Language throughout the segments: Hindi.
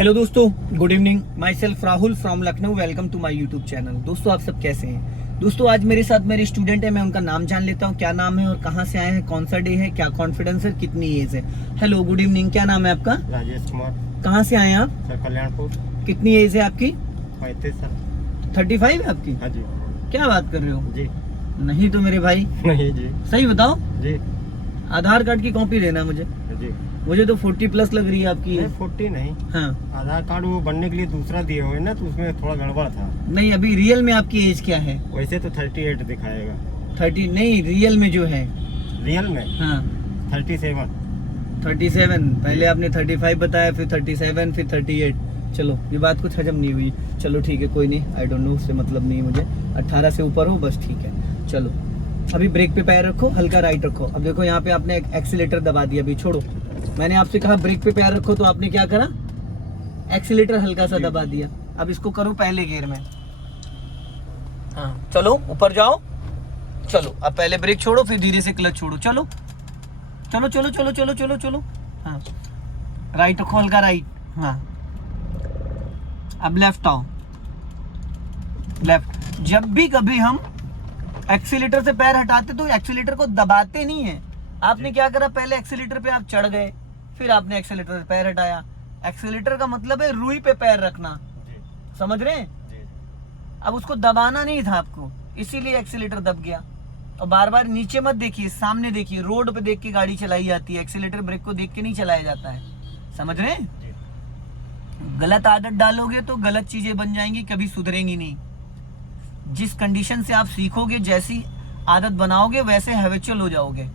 हेलो दोस्तों, good evening. Myself Rahul from Lucknow. Welcome to my YouTube channel. दोस्तों, आप सब कैसे हैं? दोस्तों, आज मेरे साथ मेरे स्टूडेंट है। मैं उनका नाम जान लेता हूँ, क्या नाम है और कहाँ से आए हैं, कौन सा डे है, क्या कॉन्फिडेंस है, कितनी एज है। Hello, good evening. क्या नाम है आपका? राजेश कुमार। कहाँ से आए हैं आप? सर, कल्याणपुर। कितनी एज है आपकी? 35 सर। 35 है आपकी? हाँ जी। क्या बात कर रहे हो जी। नहीं तो मेरे भाई, नहीं जी। सही बताओ। जी आधार कार्ड की कॉपी देना मुझे। जी। मुझे तो 40+ लग रही है आपकी नहीं, एज। 40 नहीं। हाँ, आधार कार्ड वो बनने के लिए दूसरा दिए हुए ना, तो उसमें थोड़ा गड़बड़ था। नहीं अभी रियल में आपकी एज क्या है? वैसे तो 38 दिखाएगा। 30 नहीं, रियल में जो है। रियल में हाँ 37। 37। पहले आपने 35 बताया, फिर 37, फिर 38। चलो, ये बात कुछ हजम नहीं हुई। चलो ठीक है, कोई नहीं, आई डोंट नो, उससे मतलब नहीं मुझे। 18 से ऊपर हो बस, ठीक है। चलो, अभी ब्रेक पे पैर रखो, हल्का राइट रखो। अब देखो यहाँ पे आपने एक्सीलेटर दबा दिया। अभी छोड़ो, मैंने आपसे कहा ब्रेक पे पैर रखो, तो आपने क्या करा? एक्सीलेटर हल्का सा दबा दिया। अब इसको करो पहले गियर में। हाँ चलो, ऊपर जाओ। चलो, अब पहले ब्रेक छोड़ो, फिर धीरे से क्लच छोड़ो। चलो चलो चलो चलो चलो चलो चलो। हाँ, राइट रखो, हल्का राइट। हाँ, अब लेफ्ट आओ। लेफ्ट। जब भी कभी हम एक्सीलेटर से पैर हटाते तो एक्सीलेटर को दबाते नहीं है। आपने क्या करा? पहले एक्सीलेटर पे आप चढ़ गए, फिर आपने एक्सीलेटर से पैर हटाया। एक्सीलेटर का मतलब है रुई पे पैर रखना। समझ रहे हैं? अब उसको दबाना नहीं था आपको, इसीलिए एक्सीलेटर दब गया। और बार बार नीचे मत देखिए, सामने देखिए। रोड पे देख के गाड़ी चलाई जाती है, एक्सीलेटर ब्रेक को देख के नहीं चलाया जाता है। समझ रहे हैं? गलत आदत डालोगे तो गलत चीजें बन जाएंगी, कभी सुधरेंगी नहीं। जिस कंडीशन से आप सीखोगे, जैसी आदत बनाओगे, वैसे हैबिचुअल हो जाओगे।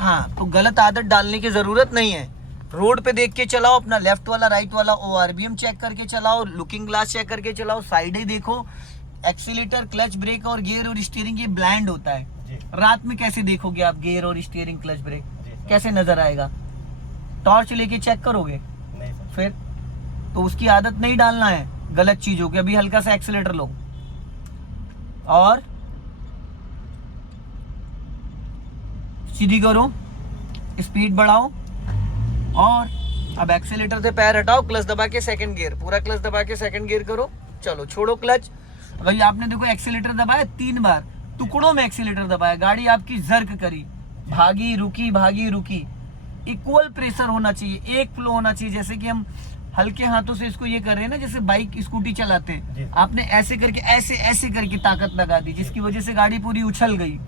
हाँ, तो गलत आदत डालने की जरूरत नहीं है। रोड पे देख के चलाओ, अपना लेफ्ट वाला राइट वाला ORBM चेक करके चलाओ, लुकिंग ग्लास चेक करके चलाओ, साइडें देखो। एक्सीलेटर, क्लच, ब्रेक और गियर और स्टीयरिंग ये ब्लाइंड होता है। रात में कैसे देखोगे आप गियर और स्टीयरिंग, क्लच, ब्रेक? कैसे नजर आएगा? टॉर्च लेके चेक करोगे? नहीं सर। फिर तो उसकी आदत नहीं डालना है गलत चीजों की। अभी हल्का सा एक्सीलेटर लो और सीधी करो, स्पीड बढ़ाओ। और अब एक्सीलेटर से पैर हटाओ, क्लच दबा के सेकंड गियर, पूरा क्लच दबा के सेकंड गियर करो। चलो, छोड़ो क्लच। भाई आपने देखो एक्सीलेटर दबाया 3 बार, टुकड़ों में एक्सीलेटर दबाया, गाड़ी आपकी जर्क करी, भागी रुकी, भागी रुकी। इक्वल प्रेशर होना चाहिए, एक फ्लो होना चाहिए। जैसे कि हम हल्के हाथों से इसको ये कर रहे हैं ना, जैसे बाइक स्कूटी चलाते हैं, आपने ऐसे करके ऐसे ऐसे करके ताकत लगा दी, जिसकी वजह से गाड़ी पूरी उछल गई।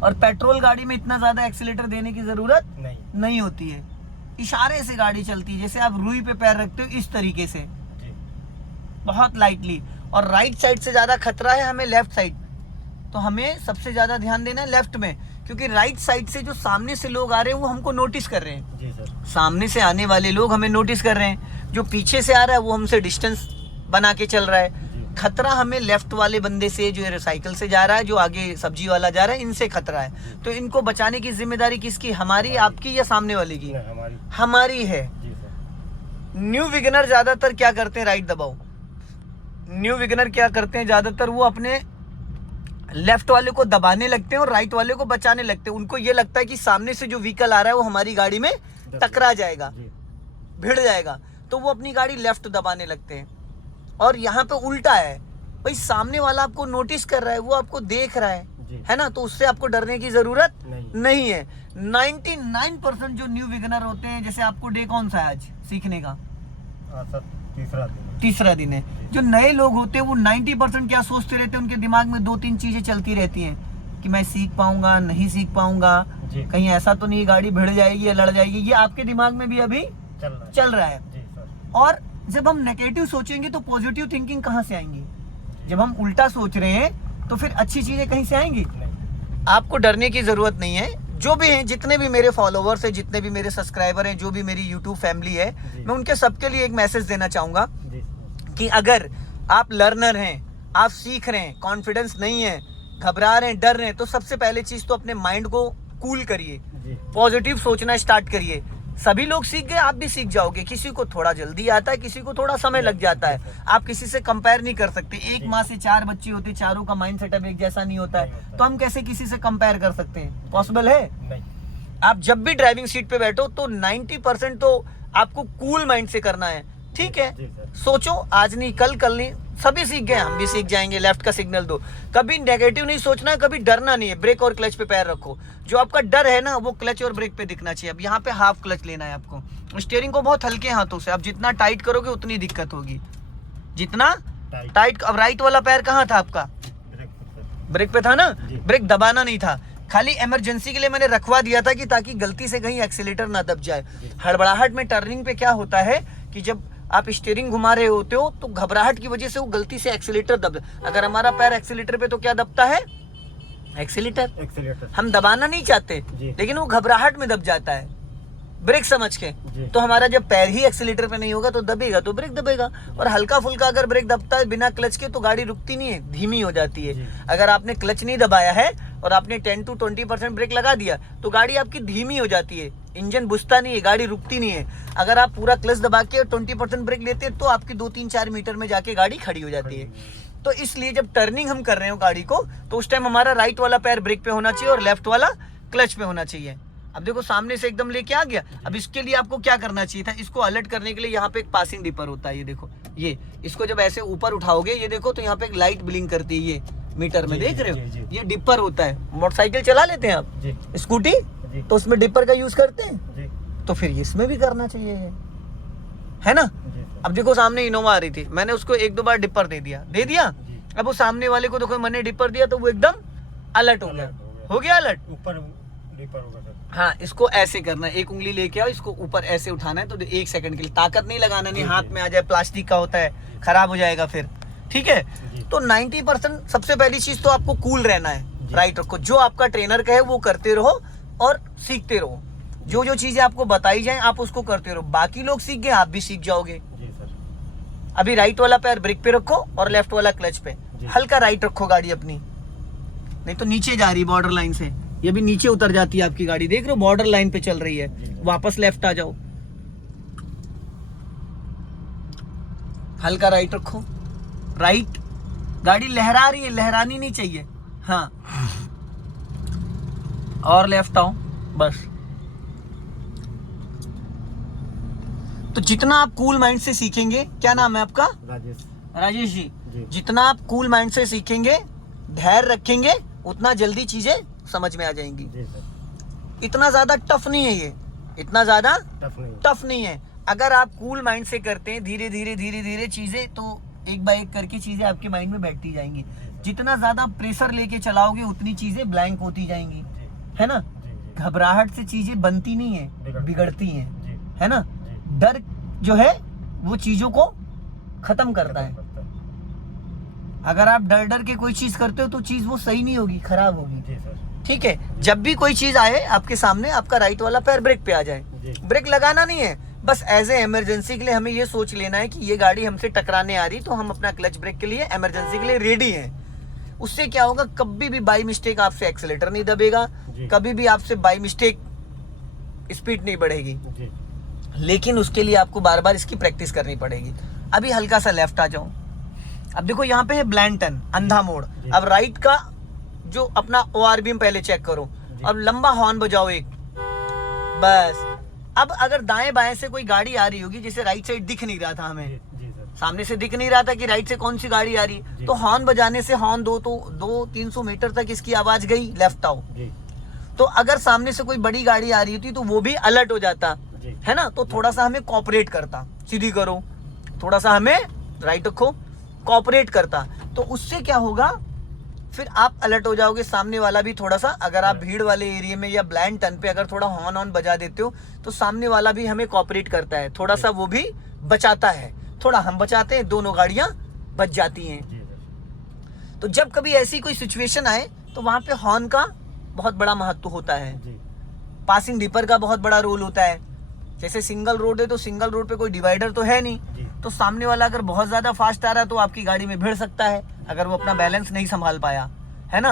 और पेट्रोल गाड़ी में इतना ज्यादा एक्सीलेटर देने की जरूरत नहीं होती है। इशारे से गाड़ी चलती है, जैसे आप रुई पे पैर रखते हो इस तरीके से, बहुत लाइटली। और राइट साइड से ज्यादा खतरा है हमें लेफ्ट साइड, तो हमें सबसे ज्यादा ध्यान देना है लेफ्ट में, क्योंकि राइट साइड से जो सामने से लोग आ रहे हैं वो हमको नोटिस कर रहे हैं। जी सर। सामने से आने वाले लोग हमें नोटिस कर रहे हैं, जो पीछे से आ रहा है वो हमसे डिस्टेंस बना के चल रहा है। खतरा हमें लेफ्ट वाले बंदे से, जो साइकिल से जा रहा है, जो आगे सब्जी वाला जा रहा है, इनसे खतरा है। तो इनको बचाने की जिम्मेदारी किसकी? हमारी, आपकी या सामने वाले की? हमारी है। न्यू विगनर ज्यादातर क्या करते हैं? राइट दबाओ। न्यू विगनर क्या करते हैं? ज्यादातर वो अपने लेफ्ट वाले को दबाने लगते हैं और राइट वाले को बचाने लगते हैं। उनको ये लगता है कि सामने से जो व्हीकल आ रहा है वो हमारी गाड़ी में टकरा जाएगा, भिड़ जाएगा, तो वो अपनी गाड़ी लेफ्ट दबाने लगते हैं। और यहाँ पे उल्टा है, भाई सामने वाला आपको नोटिस कर रहा है, वो आपको देख रहा है ना, तो उससे आपको डरने की जरूरत नहीं है। 99% जो न्यू विगनर होते हैं, जैसे आपको डे कौन सा है आज सीखने का? सर, तीसरा दिन है। जो नए लोग होते हैं वो 90% क्या सोचते रहते हैं? उनके दिमाग में 2-3 चीजें चलती रहती हैं कि मैं सीख पाऊंगा, नहीं सीख पाऊंगा, कहीं ऐसा तो नहीं गाड़ी भिड़ जाएगी या लड़ जाएगी। ये आपके दिमाग में भी अभी चल रहा है। और जब हम नेगेटिव सोचेंगे तो पॉजिटिव थिंकिंग कहाँ से आएंगी? जब हम उल्टा सोच रहे हैं तो फिर अच्छी चीजें कहीं से आएंगी? आपको डरने की जरूरत नहीं है। जो भी हैं, जितने भी मेरे फॉलोवर्स हैं, जितने भी मेरे सब्सक्राइबर हैं, जो भी मेरी यूट्यूब फैमिली है, मैं उनके सबके लिए एक मैसेज देना चाहूंगा कि अगर आप लर्नर हैं, आप सीख रहे हैं, कॉन्फिडेंस नहीं है, घबरा रहे हैं, डर रहे हैं, तो सबसे पहले चीज तो अपने माइंड को कूल करिए, पॉजिटिव सोचना स्टार्ट करिए। सभी लोग सीख गए, आप भी सीख जाओगे। किसी को थोड़ा जल्दी आता है, किसी को थोड़ा समय लग जाता है। आप किसी से कंपेयर नहीं कर सकते। एक माँ से 4 बच्चे होते, चारों का माइंड सेटअप एक जैसा नहीं होता है, तो हम कैसे किसी से कंपेयर कर सकते हैं? पॉसिबल है? आप जब भी ड्राइविंग सीट पे बैठो तो 90% तो आपको कूल माइंड से करना है, ठीक है। जी सर। सोचो, आज नहीं कल नहीं, सभी सीख गए, हम भी सीख जाएंगे। लेफ्ट का सिग्नल दो, कभी नेगेटिव नहीं सोचना है, कभी डरना नहीं है। ब्रेक और क्लच पे पैर रखो, जो आपका डर है ना वो क्लच और ब्रेक पे दिखना चाहिए। अब यहाँ पे हाफ क्लच लेना है आपको। स्टीयरिंग को बहुत हल्के हाथों से, अब जितना टाइट करोगे उतनी दिक्कत होगी, जितना टाइट। अब राइट वाला पैर कहाँ था आपका? ब्रेक पे था ना, ब्रेक दबाना नहीं था, खाली इमरजेंसी के लिए मैंने रखवा दिया था कि ताकि गलती से कहीं एक्सीलेटर ना दब जाए। हड़बड़ाहट में टर्निंग पे क्या होता है कि जब आप स्टीयरिंग घुमा रहे होते हो तो घबराहट की वजह से वो गलती से एक्सीलेटर दब, अगर हमारा पैर एक्सीलेटर पे तो क्या दबता है? एक्सीलेटर। हम दबाना नहीं चाहते लेकिन वो घबराहट में दब जाता है ब्रेक समझ के। तो हमारा जब पैर ही एक्सीलेटर पे नहीं होगा तो दबेगा तो ब्रेक दबेगा। और हल्का फुल्का अगर ब्रेक दबता है बिना क्लच के तो गाड़ी रुकती नहीं है, धीमी हो जाती है। अगर आपने क्लच नहीं दबाया है और आपने 10 to 20% ब्रेक लगा दिया तो गाड़ी आपकी धीमी हो जाती है, इंजन बुझता नहीं है, गाड़ी रुकती नहीं है। अगर आप पूरा क्लच दबा के 20% ब्रेक लेते हैं तो आपकी 2-3-4 मीटर में जाके गाड़ी खड़ी हो जाती है। तो इसलिए जब टर्निंग हम कर रहे हो गाड़ी को तो उस टाइम हमारा राइट वाला पैर ब्रेक पे होना चाहिए और लेफ्ट वाला क्लच पे होना चाहिए। अब देखो सामने से एकदम लेके आ गया। अब इसके लिए आपको क्या करना चाहिए था? इसको अलर्ट करने के लिए यहाँ पे एक पासिंग डिपर होता है, ये देखो, ये इसको जब ऐसे ऊपर उठाओगे ये देखो तो यहाँ पे एक लाइट ब्लिंक करती है, ये मीटर में देख रहे हो, ये डिपर होता है। मोटरसाइकिल चला लेते हैं आप, स्कूटी, तो उसमें डिपर का यूज करते हैं, तो फिर इसमें भी करना चाहिए, है ना। अब देखो सामने इनोवा आ रही थी, मैंने उसको 1-2 बार डिपर दे दिया। अब वो सामने वाले को देखो मैंने डिपर दिया तो वो एकदम अलर्ट हो गया अलर्ट। ऊपर डिपर होगा सर। हाँ, इसको ऐसे करना है, एक उंगली लेके आओ, इसको ऊपर ऐसे उठाना है। तो 1 सेकंड के लिए ताकत नहीं लगाना, नहीं हाथ में आ जाए, प्लास्टिक का होता है, खराब हो जाएगा फिर, ठीक है। तो 90% सबसे पहली चीज तो आपको कूल रहना है, राइट रखो, जो आपका ट्रेनर कहे वो करते रहो और सीखते रहो। जो चीजें आपको बताई जाए आप उसको करते रहो, बाकी लोग सीख गए आप भी सीख जाओगे। अभी राइट वाला पैर ब्रेक पे रखो और लेफ्ट वाला क्लच पे, हल्का राइट रखो गाड़ी अपनी, नहीं तो नीचे जा रही बॉर्डर लाइन से, ये भी नीचे उतर जाती है आपकी गाड़ी, देख रहे हो बॉर्डर लाइन पे चल रही है, वापस लेफ्ट आ जाओ, हल्का राइट रखो, राइट, गाड़ी लहरा रही है, लहरानी नहीं चाहिए, हाँ, और लेफ्ट आओ बस। तो जितना आप कूल माइंड से सीखेंगे, क्या नाम है आपका? राजेश जी। जितना आप कूल माइंड से सीखेंगे, धैर्य रखेंगे, उतना जल्दी चीजें समझ में आ जाएंगी। इतना ज्यादा टफ नहीं है ये, इतना ज्यादा टफ नहीं है। अगर आप कूल माइंड से करते हैं, धीरे धीरे चीजें, तो एक बाय एक करके चीजें आपके माइंड में बैठती जाएंगी। जितना ज्यादा प्रेशर लेके चलाओगे उतनी चीजें ब्लैंक होती जाएंगी, है ना। घबराहट से चीजें बनती नहीं है, बिगड़ती हैं, है ना। डर जो है वो चीजों को खत्म करता है। अगर आप डर के कोई चीज करते हो तो चीज वो सही नहीं होगी, खराब होगी, ठीक है। जब भी कोई चीज आए आपके सामने, आपका राइट वाला पैर ब्रेक पे आ जाए, ब्रेक लगाना नहीं है, बस एज ए इमरजेंसी के लिए हमें ये सोच लेना है कि ये गाड़ी हमसे टकराने आ रही, तो हम अपना क्लच ब्रेक के लिए इमरजेंसी के लिए रेडी हैं। उससे क्या होगा, कभी भी बाई मिस्टेक आपसे एक्सीलेटर नहीं दबेगा, कभी भी आपसे बाई मिस्टेक स्पीड नहीं बढ़ेगी, लेकिन उसके लिए आपको बार बार इसकी प्रैक्टिस करनी पड़ेगी। अभी हल्का सा लेफ्ट आ जाओ, अब देखो यहाँ पे है ब्लाइंड टर्न, अंधा मोड़। अब राइट का जो अपना ORBM पहले चेक करो, अब लंबा हॉर्न बजाओ एक, बस। अब अगर दाएं बाएं से कोई गाड़ी आ रही होगी, जैसे राइट साइड दिख नहीं रहा था हमें, सामने से दिख नहीं रहा था कि राइट से कौन सी गाड़ी आ रही, तो हॉर्न बजाने से हॉर्न दो तो 200-300 मीटर तक इसकी आवाज गई, लेफ्ट आओ। तो अगर सामने से कोई बड़ी गाड़ी आ रही होती तो वो भी अलर्ट हो जाता, है ना। तो थोड़ा सा हमें कोऑपरेट करता, सीधी करो, थोड़ा सा हमें राइट रखो, कोऑपरेट करता। तो उससे क्या होगा, फिर आप अलर्ट हो जाओगे, सामने वाला भी थोड़ा सा, अगर आप भीड़ वाले एरिया में या ब्लाइंड टर्न पे अगर थोड़ा हॉर्न ऑन बजा देते हो तो सामने वाला भी हमें कोऑपरेट करता है, थोड़ा सा वो भी बचाता है, थोड़ा हम बचाते हैं, दोनों गाड़ियां बच जाती हैं। तो जब कभी ऐसी कोई सिचुएशन आए तो वहां पे हॉर्न का बहुत बड़ा महत्व होता है, पासिंग डिपर का बहुत बड़ा रोल होता है। जैसे सिंगल रोड है तो सिंगल रोड पे कोई डिवाइडर तो है नहीं, तो सामने वाला अगर बहुत ज्यादा फास्ट आ रहा है तो आपकी गाड़ी में भिड़ सकता है, अगर वो अपना बैलेंस नहीं संभाल पाया, है ना।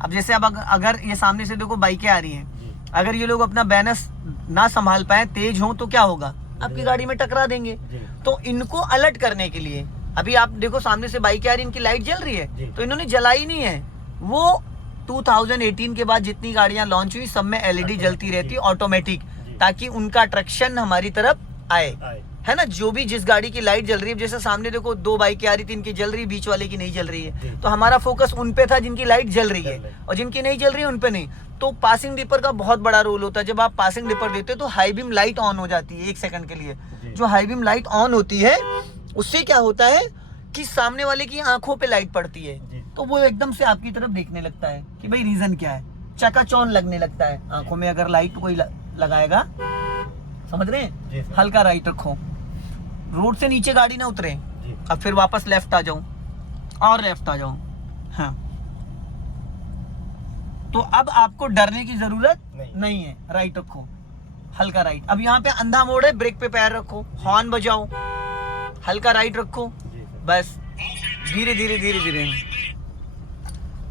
अब जैसे अब अगर ये सामने से देखो बाइकें आ रही हैं, अगर ये लोग अपना बैलेंस ना संभाल पाए, तेज हो, तो क्या होगा, आपकी गाड़ी में टकरा देंगे। तो इनको अलर्ट करने के लिए, अभी आप देखो सामने से बाइकें आ रही है, इनकी लाइट जल रही है, तो इन्होंने जलाई नहीं है। वो 2018 के बाद जितनी गाड़ियां लॉन्च हुई सब में LED जलती रहती है ऑटोमेटिक, ताकि उनका अट्रैक्शन हमारी तरफ आए, है ना। जो भी जिस गाड़ी की लाइट जल रही है, जैसे सामने देखो 2 बाइकें आ रही थी, इनकी जल रही, बीच वाले की नहीं जल रही है, तो हमारा फोकस उन पे था जिनकी लाइट जल रही है, और जिनकी नहीं जल रही है उन पे नहीं। तो पासिंग डिपर का बहुत बड़ा रोल होता है। जब आप पासिंग डिपर देते हो तो हाई बीम लाइट ऑन हो जाती है 1 सेकंड के लिए। जो हाई बीम लाइट ऑन होती है उससे क्या होता है कि सामने वाले की आंखों पे लाइट पड़ती है, तो वो एकदम से आपकी तरफ देखने लगता है कि भाई रीजन क्या है, चकाचौंध लगने लगता है आंखों में अगर लाइट कोई लगाएगा, समझ रहे हैं। हल्का राइट रखो, रोड से नीचे गाड़ी ना उतरे। अब फिर वापस लेफ्ट आ जाओ और लेफ्ट आ जाओ। हाँ, तो अब आपको डरने की जरूरत नहीं है। राइट रखो, हल्का राइट। अब यहाँ पे अंधा मोड़ है, ब्रेक पे पैर रखो, हॉर्न बजाओ, हल्का राइट रखो, बस धीरे धीरे धीरे धीरे,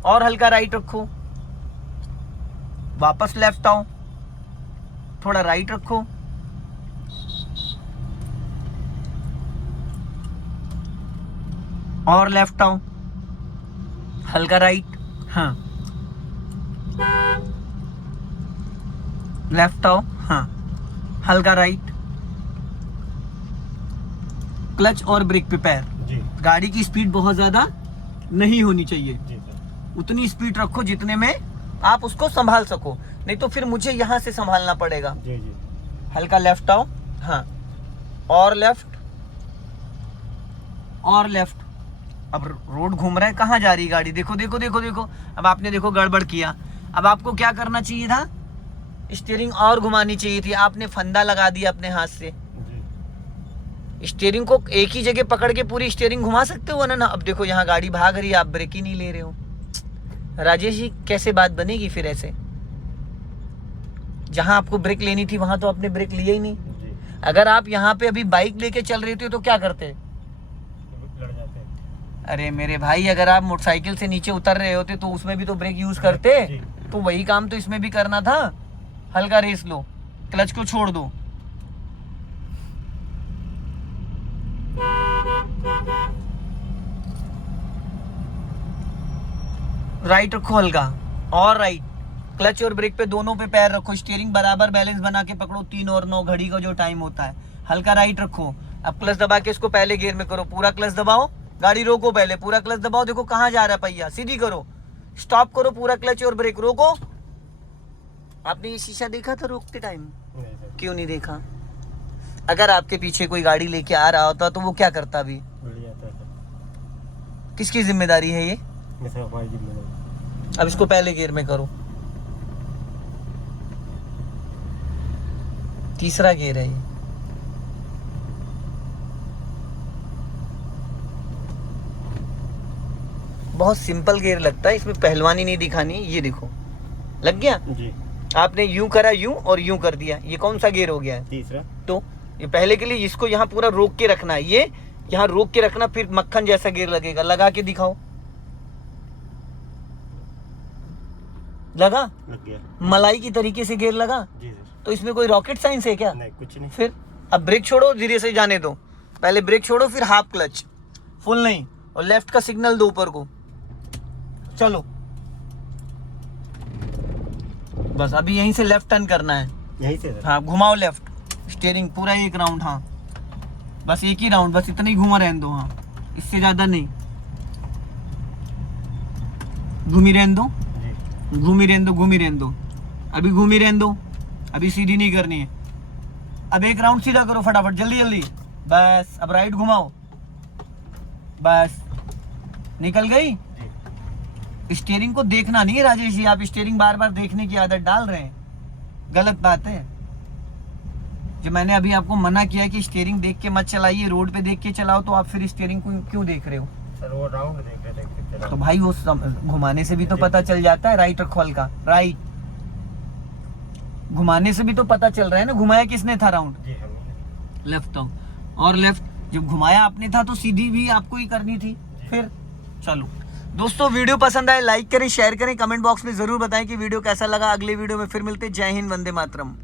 और हल्का राइट रखो, वापस लेफ्ट आओ, थोड़ा राइट रखो, और लेफ्ट आओ, हल्का राइट, हाँ, लेफ्ट आओ, हाँ, हल्का राइट, क्लच और ब्रेक पे पैर। गाड़ी की स्पीड बहुत ज्यादा नहीं होनी चाहिए, उतनी स्पीड रखो जितने में आप उसको संभाल सको, नहीं तो फिर मुझे यहाँ से संभालना पड़ेगा। हल्का लेफ्ट आओ, हाँ, और लेफ्ट, और लेफ्ट। अब रोड घूम रहा है, कहाँ जा रही गाड़ी, देखो देखो देखो देखो। अब आपने देखो गड़बड़ किया, अब आपको क्या करना चाहिए था, स्टीयरिंग और घुमानी चाहिए थी, आपने फंदा लगा दिया अपने हाथ से। स्टीयरिंग को एक ही जगह पकड़ के पूरी स्टीयरिंग घुमा सकते हो ना। अब देखो यहाँ गाड़ी भाग रही है, आप ब्रेक ही नहीं ले रहे हो। राजेश जी कैसे बात बनेगी फिर ऐसे, जहां आपको ब्रेक लेनी थी वहां तो आपने ब्रेक लिया ही नहीं। अगर आप यहाँ पे अभी बाइक लेके चल रहे थे तो क्या करते, अरे मेरे भाई, अगर आप मोटरसाइकिल से नीचे उतर रहे होते तो उसमें भी तो ब्रेक यूज करते, तो वही काम तो इसमें भी करना था। हल्का रेस लो, क्लच को छोड़ दो, राइट रखो हल्का, और राइट, क्लच और ब्रेक पे दोनों पे पैर रखो, स्टीयरिंग बराबर बैलेंस बना के पकड़ो, 3 और 9 घड़ी का जो टाइम होता है। हल्का राइट रखो, अब क्लच दबा के इसको पहले गियर में करो, पूरा क्लच दबाओ, गाड़ी रोको, पहले पूरा क्लच दबाओ, देखो कहाँ जा रहा है पहिया, सीधी करो, स्टॉप करो, पूरा क्लच और ब्रेक रोको। आपने ये शीशा देखा था रोकते टाइम, क्यों नहीं देखा? अगर आपके पीछे कोई गाड़ी लेके आ रहा होता तो वो क्या करता अभी? किसकी जिम्मेदारी है ये? अब इसको पहले गियर में करो, तीसरा गियर है ये। बहुत सिंपल गियर लगता है, इसमें पहलवानी नहीं दिखानी। ये देखो लग गया जी। आपने यूं करा यूं और यूं कर दिया, ये कौन सा गियर हो गया है? तीसरा। तो ये पहले के लिए इसको यहाँ पूरा रोक के रखना है, ये यहाँ रोक के रखना, फिर मक्खन जैसा गियर लगेगा। लगा के दिखाओ, लगा? लग गया। मलाई की तरीके से गियर लगा जी सर। तो इसमें कोई रॉकेट साइंस है क्या? नहीं, कुछ नहीं। फिर अब ब्रेक छोड़ो, धीरे से जाने दो, पहले ब्रेक छोड़ो, फिर हाफ क्लच, फुल नहीं, और लेफ्ट का सिग्नल दो ऊपर को, चलो बस। अभी यहीं से लेफ्ट टर्न करना है, यहीं से हाँ, घुमाओ लेफ्ट, स्टीयरिंग पूरा 1 राउंड, हाँ बस 1 ही राउंड, बस इतना ही घुमा रहने दो, हाँ इससे ज्यादा नहीं, घूमी रहने दो, घूमी रहने दो, घूमी रहने दो, अभी घूमी रहने दो, अभी सीधी नहीं करनी है। अब 1 राउंड सीधा करो फटाफट, जल्दी जल्दी, बस। अब राइट घुमाओ, बस निकल गई। स्टीयरिंग को देखना नहीं है राजेश जी, आप स्टीयरिंग बार बार देखने की आदत डाल रहे हैं, गलत बात है। जो मैंने अभी आपको मना किया है कि स्टीयरिंग देख के मत चलाइए, रोड पे देख के चलाओ, तो आप फिर स्टीयरिंग को क्यों देख रहे हो? सर वो राउंड देख रहे थे तो भाई वो घुमाने से भी तो पता चल जाता है। राइट रखो हल्का, राइट, घुमाने से भी तो पता चल रहा है ना। घुमाया किसने था राउंड? लेफ्ट आओ, और लेफ्ट जब घुमाया आपने था तो सीधी भी आपको ही करनी थी। फिर चलो दोस्तों, वीडियो पसंद आए लाइक करें, शेयर करें, कमेंट बॉक्स में जरूर बताएं कि वीडियो कैसा लगा। अगले वीडियो में फिर मिलते हैं। जय हिंद, वंदे मातरम।